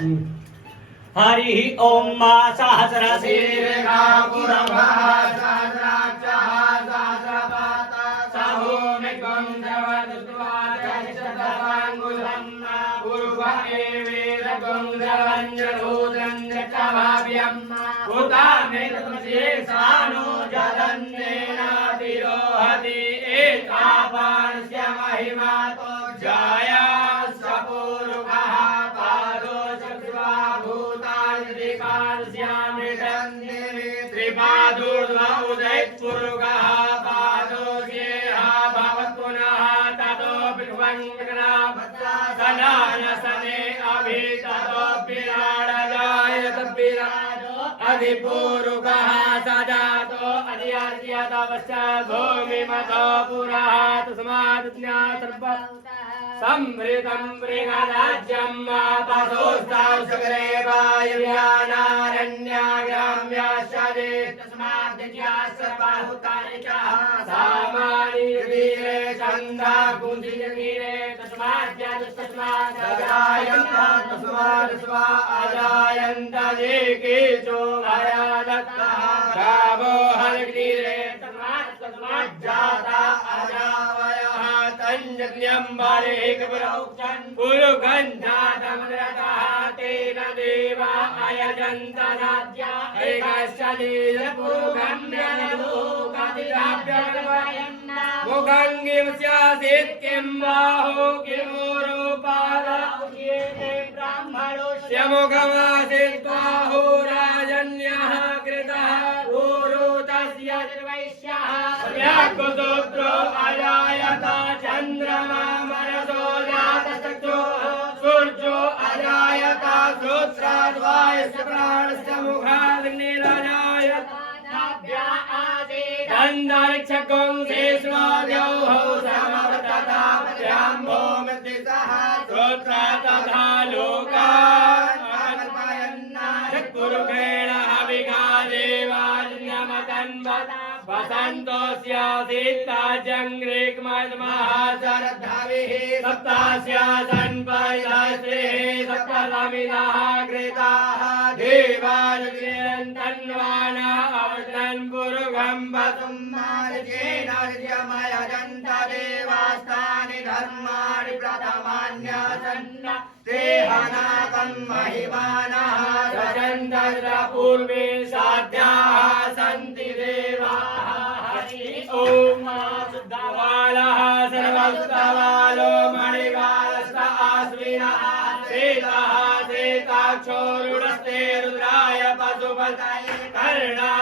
हरि ओम मा सहस्रशीर्षा पुरभः सहस्राक्षः सहस्रपाता सभूमिकं सर्वदुष्टवाचरिष्टतवाङ्गुलं पूर्व एवेदकं सर्वञ्जभूतं च भाव्यं उदामेतमशेषानो जलन्नेन तिरोहति एतावानस्य महिमातो जया सपूर्वः पादो चक्वा त्रिपादोर्ध्वोदयपूर्वकः पादो गेहा भवत्पुनः ततो सनानसने अभिततो विराडजायत विराडो अधिपूर्वकः सजातो अधियार्यतपश्चात् भूमिमतो पुरः तस्मात् ज्ञातर्व समृतं मृगराज्यं पशुस्तांसुगरे वायुव्यानारण्याग्राम्याश्चरे तस्माद्दिज्यासर्वाहुतानिकः सामानि तीरे छन्दा कुञ्जितीरे तस्मात् अजायन्त एकेचो भयादत्तः गावो हरितीरे तस्मात् जाता अजावयः तञ्जन्यं बालेकपुरौक्षन् पुरुगन्धातमृतः तेन देवा अयजन्त राज्या एकश्च मुखङ्गिमस्यासीत् किं बाहो किमूरुपादे ब्राह्मणोस्य मुखमासीत् बाहो राजन्यः कृतः ऊरु तस्य वैश्यः व्याकुसूत्रो अजायत चन्द्रमा मनसो जातचक्षुः सूर्यो अजायत श्रोत्राद्वायस्य प्राणस्य मुखाग्निरजायत गन्धर्क्षकं शेषवाद्यौः समवर्तताभ्यां भूमितिसः श्रोत्रा तथा लोकान् चतुर्गेण हविगा देवान्यमतन्वत् वसन्तोऽस्यासीत्ताजङ्ग्रिक्मद्महाशरद्धाविः सप्तास्यासन् परिधास्त्रिः सप्तसमिधः कृताः देवानुग्रहन्तन्वाना अवश्नन् पुरुगं वसुं मार्गेणार्यमयजन्त देवास्तानि धर्माणि प्रथमान्यासन्न ते हनाकं महिमानः सजन्तत्र पूर्वे साध्याः सन्ति देवाः हरि ओम शुद्धवालः सर्वशुद्धवालो मणिवालस्त आश्विनः श्वेतः श्वेताक्षो रुडस्ते रुद्राय पशुपतये कर्णा